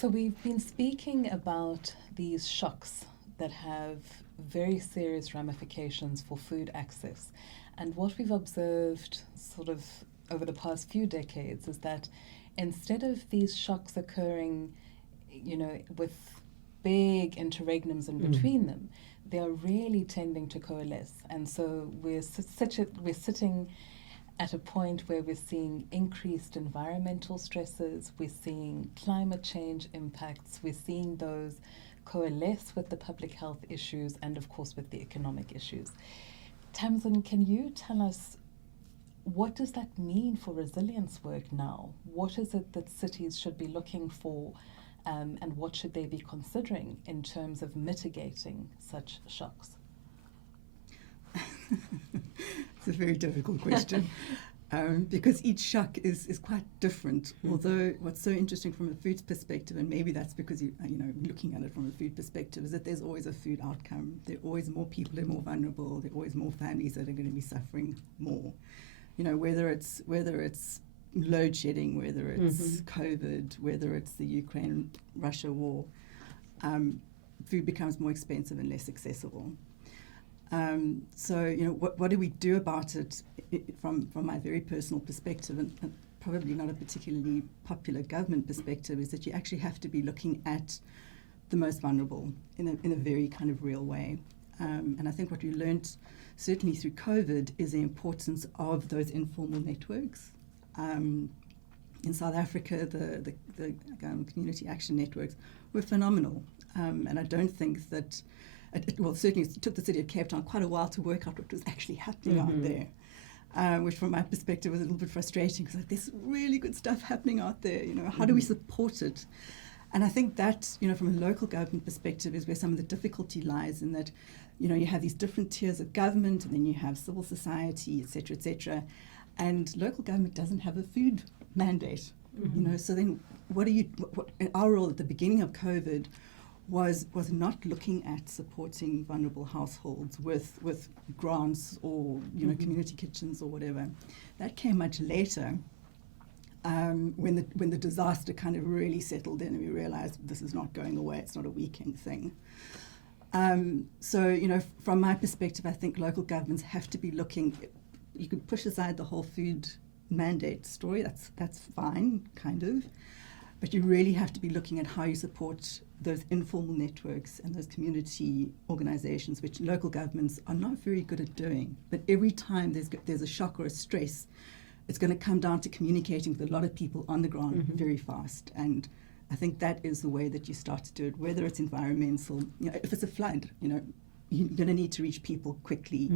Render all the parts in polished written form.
So we've been speaking about these shocks that have very serious ramifications for food access. And what we've observed sort of over the past few decades is that instead of these shocks occurring, with big interregnums in between them, they are really tending to coalesce. And so we're sitting at a point where we're seeing increased environmental stresses, we're seeing climate change impacts, we're seeing those coalesce with the public health issues and, of course, with the economic issues. Tamsin, can you tell us, what does that mean for resilience work now? What is it that cities should be looking for, and what should they be considering in terms of mitigating such shocks? It's a very difficult question because each shock is quite different. Although what's so interesting from a food perspective, and maybe that's because looking at it from a food perspective, is that there's always a food outcome. There are always more people who are more vulnerable. There are always more families that are going to be suffering more. Whether it's load shedding, whether it's COVID, whether it's the Ukraine-Russia war, food becomes more expensive and less accessible. So what do we do about it from my very personal perspective, and probably not a particularly popular government perspective, is that you actually have to be looking at the most vulnerable in a very kind of real way. And I think what we learned, certainly through COVID, is the importance of those informal networks. In South Africa, the community action networks were phenomenal. And I don't think that certainly it took the city of Cape Town quite a while to work out what was actually happening out there, which from my perspective was a little bit frustrating because there's really good stuff happening out there. How do we support it? And I think that, from a local government perspective is where some of the difficulty lies, in that, you have these different tiers of government, and then you have civil society, et cetera, and local government doesn't have a food mandate. So then what our role at the beginning of COVID was not looking at supporting vulnerable households with grants or community kitchens or whatever. That came much later, when the disaster kind of really settled in and we realized this is not going away. It's not a weekend thing. So from my perspective, I think local governments have to be looking. You could push aside the whole food mandate story. That's fine, kind of. But you really have to be looking at how you support those informal networks and those community organizations, which local governments are not very good at doing. But every time there's a shock or a stress, it's going to come down to communicating with a lot of people on the ground very fast. And I think that is the way that you start to do it, whether it's environmental. If it's a flood, you're going to need to reach people quickly.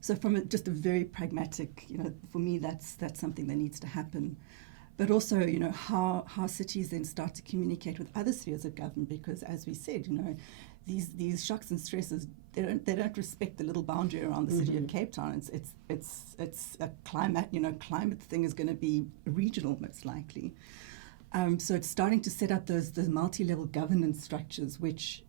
So from just a very pragmatic, for me, that's something that needs to happen. But also, how cities then start to communicate with other spheres of government, because as we said, these shocks and stresses, they don't respect the little boundary around the city of Cape Town. It's a climate thing is going to be regional most likely. So it's starting to set up those multi-level governance structures, which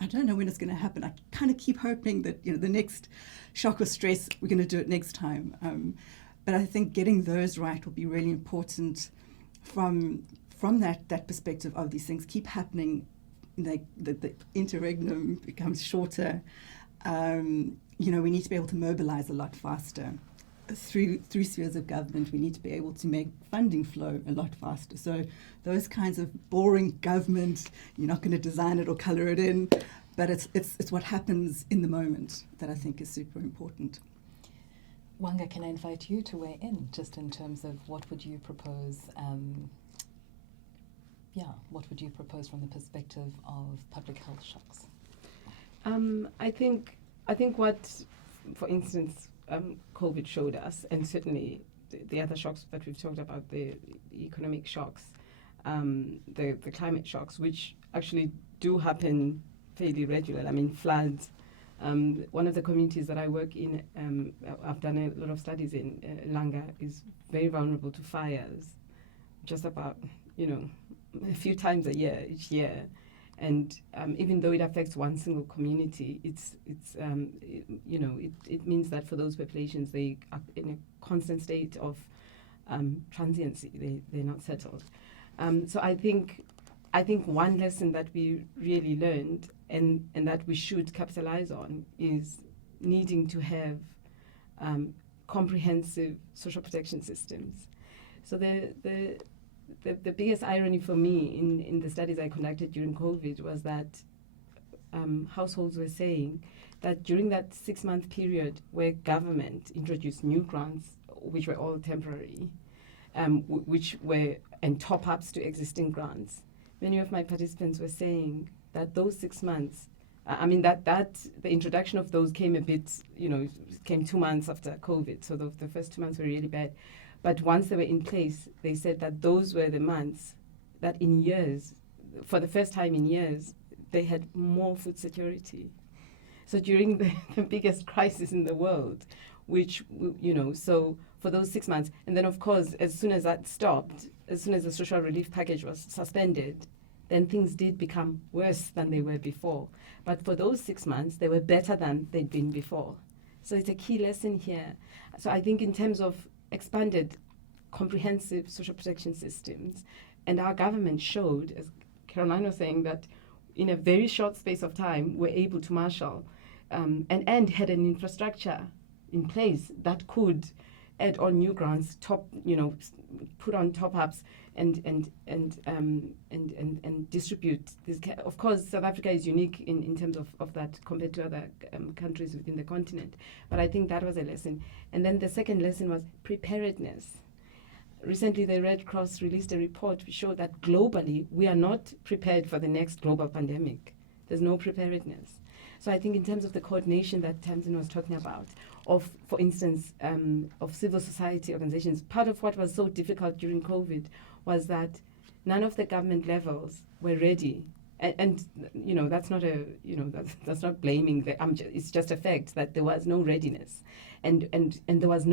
I don't know when it's going to happen. I kind of keep hoping that the next shock or stress, we're going to do it next time. But I think getting those right will be really important from that perspective of these things keep happening. The interregnum becomes shorter. We need to be able to mobilize a lot faster through spheres of government. We need to be able to make funding flow a lot faster. So those kinds of boring government, you're not going to design it or color it in, but it's what happens in the moment that I think is super important. Wanga, can I invite you to weigh in just in terms of what would you propose? What would you propose from the perspective of public health shocks? I think what, for instance, COVID showed us, and certainly the other shocks that we've talked about, the economic shocks, the climate shocks, which actually do happen fairly regularly. I mean, floods. One of the communities that I work in, I've done a lot of studies in, Langa, is very vulnerable to fires, just about, a few times a year, each year. And even though it affects one single community, it means that for those populations, they are in a constant state of transiency. They're not settled. So I think one lesson that we really learned and that we should capitalize on is needing to have comprehensive social protection systems. So the biggest irony for me in the studies I conducted during COVID was that households were saying that during that 6-month period where government introduced new grants, which were all temporary, which were and top-ups to existing grants, many of my participants were saying that those 6 months, that the introduction of those came came 2 months after COVID, so the first 2 months were really bad. But once they were in place, they said that those were the months that in years, for the first time in years, they had more food security. So during the biggest crisis in the world, so for those 6 months, and then of course, as soon as that stopped, as soon as the social relief package was suspended, then things did become worse than they were before. But for those 6 months, they were better than they'd been before. So it's a key lesson here. So I think in terms of expanded comprehensive social protection systems, and our government showed, as Caroline was saying, that in a very short space of time, we're able to marshal and had an infrastructure in place that could add on new grants, put on top-ups and distribute this. Of course, South Africa is unique in terms of that compared to other countries within the continent. But I think that was a lesson. And then the second lesson was preparedness. Recently, the Red Cross released a report which showed that globally, we are not prepared for the next global pandemic. There's no preparedness. So I think in terms of the coordination that Tamsin was talking about, for instance, of civil society organizations, part of what was so difficult during COVID was that none of the government levels were ready. And that's not that's not blaming it's just a fact that there was no readiness. And there was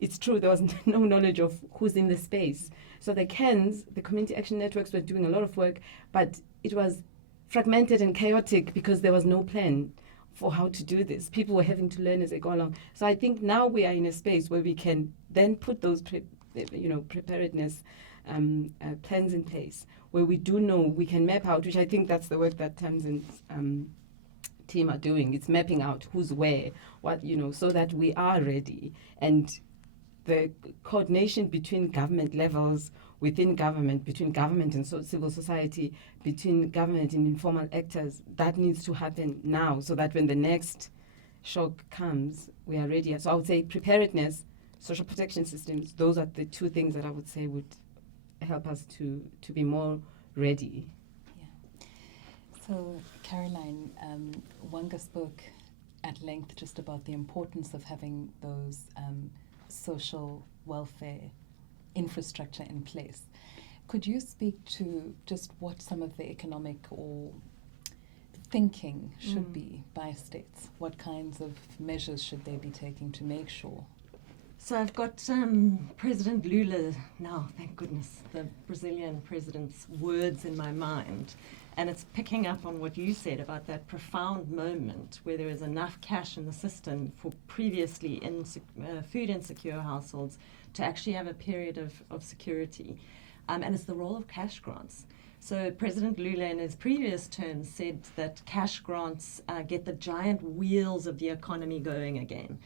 it's true, there was no knowledge of who's in the space. So the CANs, the community action networks, were doing a lot of work, but it was fragmented and chaotic because there was no plan for how to do this. People were having to learn as they go along. So I think now we are in a space where we can then put those preparedness plans in place, where we do know we can map out, which I think that's the work that Tamsin's team are doing. It's mapping out who's where, what, so that we are ready. And the coordination between government levels, within government, between government and civil society, between government and informal actors, that needs to happen now so that when the next shock comes, we are ready. So I would say preparedness, social protection systems, those are the two things that I would say would help us to be more ready. Yeah. So, Caroline, Wanga spoke at length just about the importance of having those social welfare infrastructure in place. Could you speak to just what some of the economic or thinking should be by states? What kinds of measures should they be taking to make sure? So I've got President Lula now, thank goodness, the Brazilian president's words in my mind. And it's picking up on what you said about that profound moment where there is enough cash in the system for previously food insecure households to actually have a period of security. And it's the role of cash grants. So President Lula in his previous term said that cash grants get the giant wheels of the economy going again.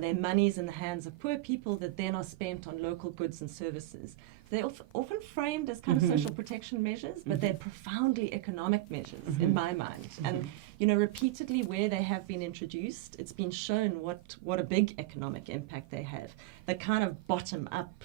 They're monies in the hands of poor people that then are spent on local goods and services. They're often framed as kind of social protection measures, but they're profoundly economic measures in my mind. And repeatedly where they have been introduced, it's been shown what a big economic impact they have. The kind of bottom up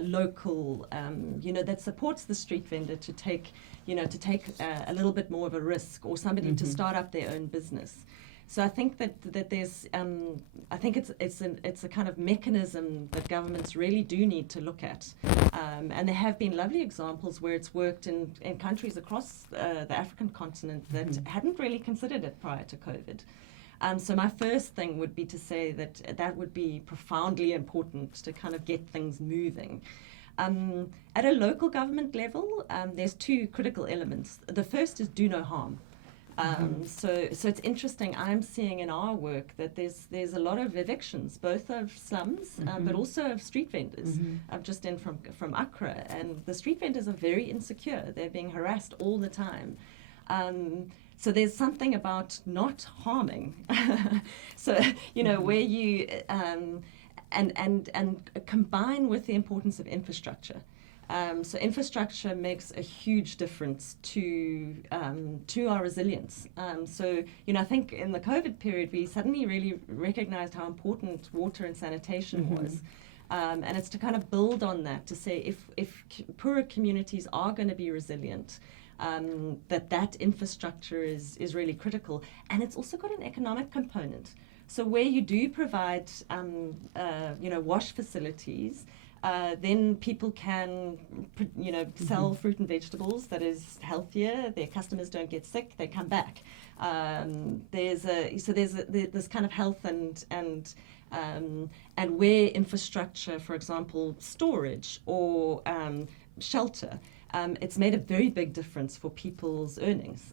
local, that supports the street vendor to take a little bit more of a risk, or somebody to start up their own business. So I think that there's, I think it's a kind of mechanism that governments really do need to look at. And there have been lovely examples where it's worked in countries across the African continent that hadn't really considered it prior to COVID. So my first thing would be to say that would be profoundly important to kind of get things moving. At a local government level, there's two critical elements. The first is do no harm. So it's interesting. I'm seeing in our work that there's a lot of evictions, both of slums, but also of street vendors. I'm just in from Accra, and the street vendors are very insecure. They're being harassed all the time. So there's something about not harming. So where you and combine with the importance of infrastructure. So infrastructure makes a huge difference to our resilience. So I think in the COVID period we suddenly really recognized how important water and sanitation was. And it's to kind of build on that, to say if poorer communities are going to be resilient, that infrastructure is really critical. And it's also got an economic component. So where you do provide wash facilities, then people can sell fruit and vegetables that is healthier. Their customers don't get sick. They come back. There's this kind of health and where infrastructure, for example, storage or shelter, it's made a very big difference for people's earnings.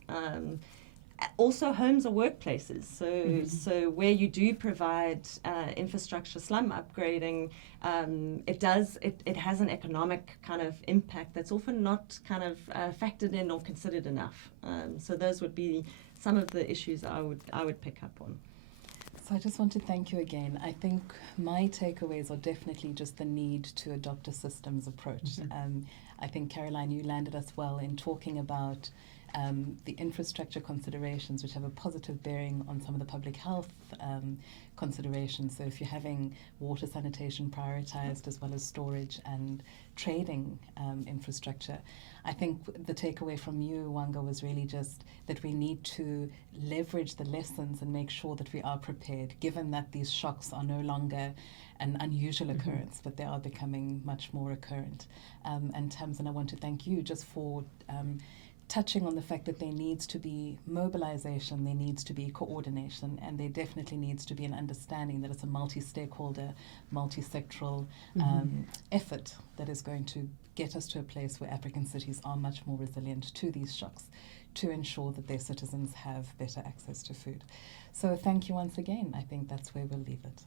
Also, homes are workplaces. So where you do provide infrastructure, slum upgrading, it has an economic kind of impact that's often not kind of factored in or considered enough. So those would be some of the issues I would pick up on. So I just want to thank you again. I think my takeaways are definitely just the need to adopt a systems approach. I think, Caroline, you landed us well in talking about the infrastructure considerations, which have a positive bearing on some of the public health considerations. So if you're having water sanitation prioritized as well as storage and trading infrastructure, I think the takeaway from you, Wanga, was really just that we need to leverage the lessons and make sure that we are prepared, given that these shocks are no longer an unusual occurrence, but they are becoming much more recurrent. And Tamsin, I want to thank you just for touching on the fact that there needs to be mobilization, there needs to be coordination, and there definitely needs to be an understanding that it's a multi-stakeholder, multi-sectoral effort that is going to get us to a place where African cities are much more resilient to these shocks, to ensure that their citizens have better access to food. So thank you once again. I think that's where we'll leave it.